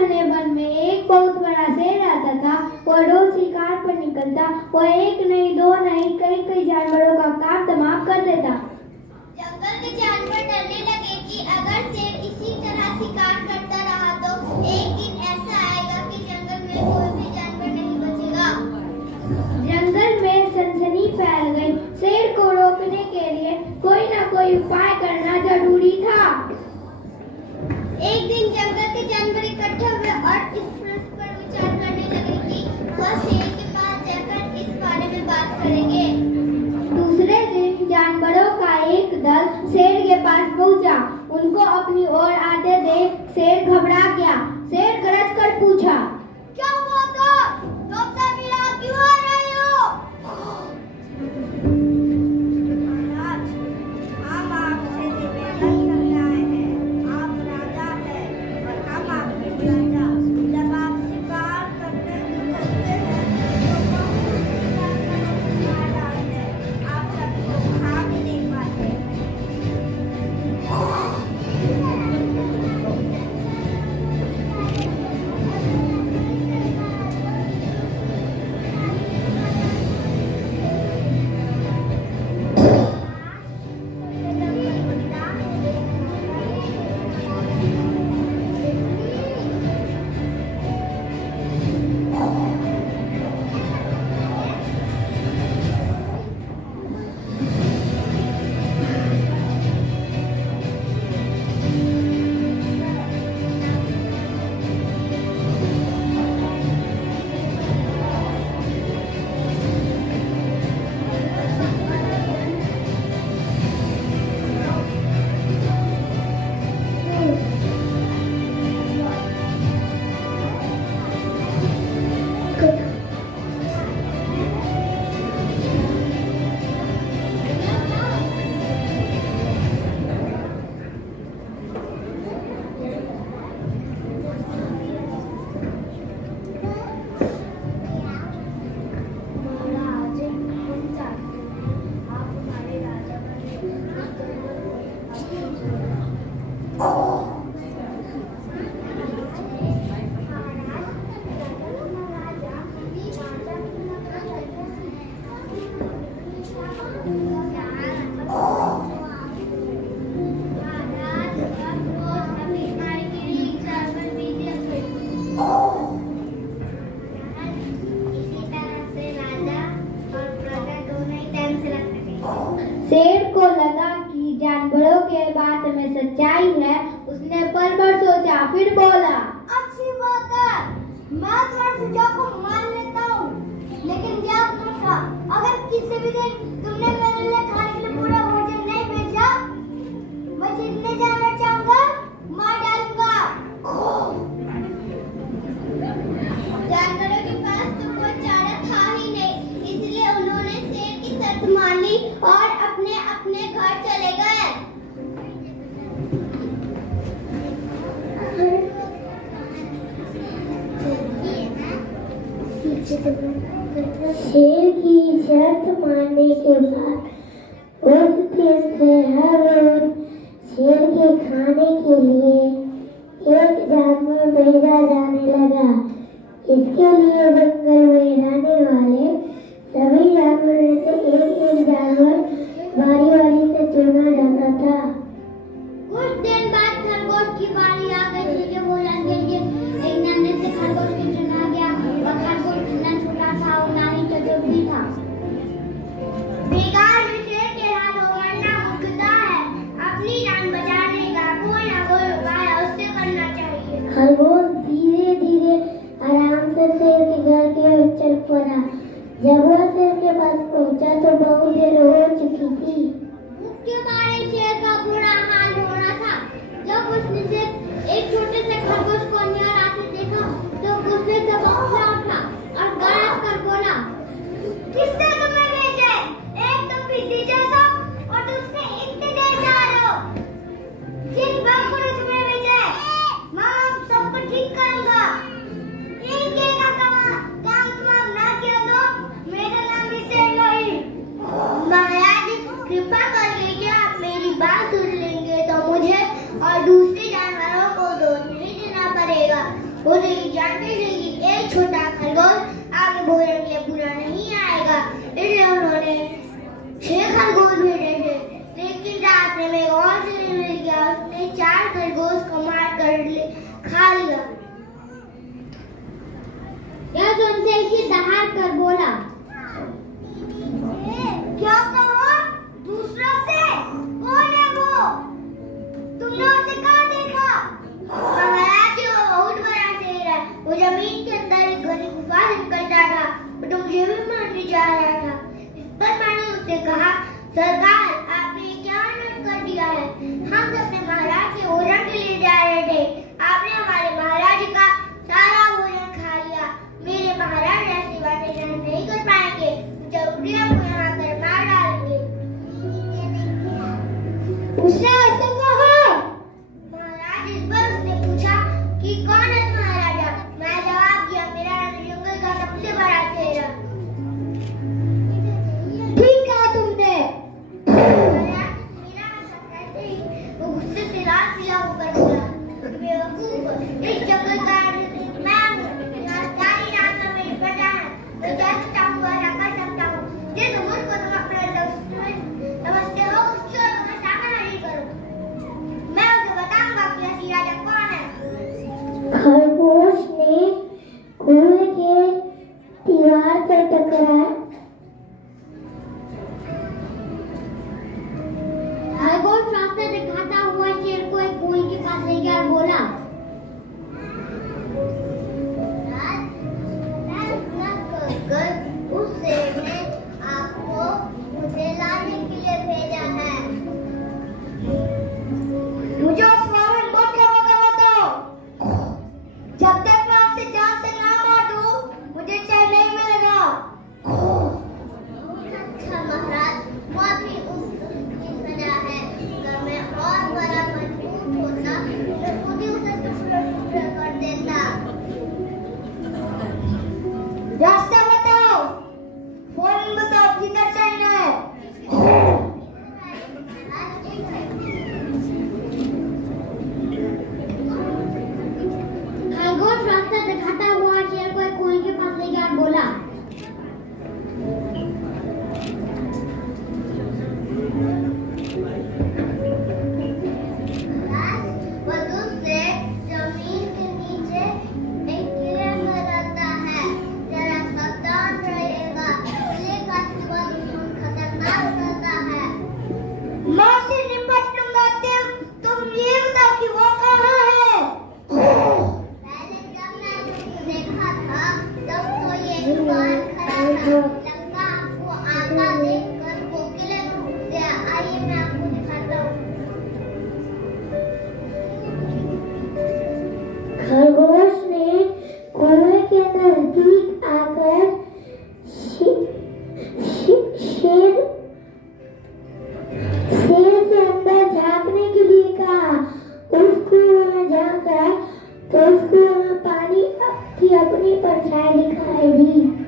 घने वन में एक बहुत बड़ा शेर आता था। वह रोज शिकार पर निकलता। वह एक नहीं, दो नहीं, कई कई जानवरों का काम तमाम कर देता। जंगल के जानवर डरने लगे कि अगर शेर इसी तरह शिकार करता रहा तो एक दिन ऐसा आएगा कि जंगल में कोई भी जानवर नहीं बचेगा। जंगल में सनसनी फैल गई। शेर को रोकने के लिए कोई न कोई उपाय करना जरूरी था। एक दिन जंगल के जानवर इकट्ठे हुए और इस प्रश्न पर विचार करने लगे कि वह शेर के पास जाकर इस बारे में बात करेंगे। दूसरे दिन जानवरों का एक दल शेर के पास पहुंचा। उनको अपनी ओर आते देख शेर घबरा गया। शेर गरज कर पूछा, क्या बात है? तुम सब यहाँ क्यों आ रहे हो? महाराज, हम आपसे निवेदन करने आए हैं। आप राजा हैं और हम आपके प्रजा। जब आप शिकार करने निकलते हैं तो बहुत शिकार करने मार डालते हैं। आप सबको खा भी नहीं पाते। शेर को लगा कि जानवरों के बात में सच्चाई है। उसने पल भर सोचा, फिर बोला, अच्छी बात है, मैं तुम्हारे सुझाव को मान लेता हूँ, लेकिन याद रखना, अगर किसी भी दिन तुमने मेरे लिए खाने के लिए पूरा भोजन नहीं भेजा, मैं जितने जानवर चाहूंगा मार डालूंगा। जानवरों के पास तो कोई चारा था ही नहीं, इसलिए उन्होंने शेर की शर्त मानी और अपने अपने घर चले गए। शेर की शर्त मानने के बाद उस दिन से हर रोज शेर के खाने के लिए एक जानवर भेजा जाने लगा। इसके लिए जंगल में रहने वाले सभी जानवरों से एक एक जानवर बारी बारी से चुना जाता था। कुछ दिन बाद खरगोश की बारी आ गई थी जो भोजन के लिए एक नन्हे से खरगोश को चुना गया। वह खरगोश ना छोटा था और ना ही चतुर था। बेकार में शेर के हाथों मरना मुश्किल है। अपनी जान बचाने का कोई ना कोई उपाय उससे करना चाहिए। खरगोश धीरे धीरे आराम से शेर के घर की ओर चल पड़ा। जब वह शेर के पास पहुंचा तो बहुत देर हो चुकी थी। उसके मारे शेर का बुरा हाल हो रहा था। जब उसने से एक छोटे से खरगोश को नियर आते देखा तो गुस्से से बौखला उठा और गरज कर बोला, किसने तुम्हें भेजा? एक तो बिल्ली जैसा और दूसरे इतने देर जा रहे हो। जिन बाबू ने तुम्हें भेजा है, माँ सबको ठीक एक छोटा खरगोश आगे भोजन के लिए पूरा नहीं आएगा, इसलिए उन्होंने 6 खरगोश भेजे थे। लेकिन रात में एक और शेर मिल गया, उसने 4 खरगोश को मार कर खा लिया। यह सुनते ही दहाड़ कर बोला, क्या कहा? दूसरा से? कौन है वो? तुमने उसे कहाँ देखा? महाराज जी, वो बहुत बड़ा शेर है। वो जमीन के अंदर एक घनी गुफा से निकलता था, वो मुझे भी मारने जा रहा था। इस पर मैंने उससे कहा, सरकार आपने क्या अनर्थ कर दिया है? हम अपने महाराज के भोजन के लिए जा रहे थे, आपने हमारे महाराज का सारा भोजन खा लिया। मेरे महाराज ऐसी बातें सहन नहीं कर पाएंगे, जरूरी आपको यहाँ कर मार डालेंगे। उसने ऐसे कहा। महाराज इस पर उसने पूछा कि कौन है महाराजा? मैं जवाब दिया, मेरा जंगल का सबसे बड़ा शेर है। ठीक कहा तुमने। महाराज मेरा ऐसा कहते ही वो गुस्से से लाल पीला होकर बोला, बेवकूफ, इस जंगल का मैं हूँ, यहाँ सारी रात का मेरी प्रजा है, मैं जा सकता हूँ और कर सकता हूँ। जिस मुल्क को तुम अपना समझते हो उससे तुम्हें सामना नहीं करो। मैं उसे बताऊंगा कि असली राजा कौन है। खरगोश ने कुएं के दीवार से टकराया। खरगोश रास्ता दिखाता हुआ शेर को एक कुएं के पास ले गया और बोला, उस शेर ने आपको मुझे लाने के लिए भेजा है। मुझे उस वामन को क्या बताओ? जब तक मैं आपसे जान से ना मार दूं, मुझे चैन नहीं मिलेगा। अच्छा महाराज, माफी उसकी सजा है। अगर मैं और बड़ा मजबूत होता तो खुद ही उसे टुकड़े टुकड़े कर देता। रास्ता बताओ, फौरन बताओ किधर जाना है। खरगोश रास्ता दिखाता हुआ शेर को एक कुएं के पास ले गया और बोला, वो दूसरे जमीन के नीचे एक किले में रहता है। जरा सावधान रहिएगा, किले का सिवा दुश्मन खतरनाक रहता है। मैं से निपट लूंगा। तुम ये बताओ कि वो कहाँ है? पहले जब मैंने उसे देखा था तब तो ये दुकान खड़ा था। लगता आपको आता देखकर वो किले में घुस गया। आइए मैं आपको दिखाता हूँ। खरगोश ने कुएं के नजदीक आकर शेर से अंदर झांकने के लिए कहा। उस कुएं में झांका तो उस कुएं में पानी की अपनी परछाई दिखाई दी।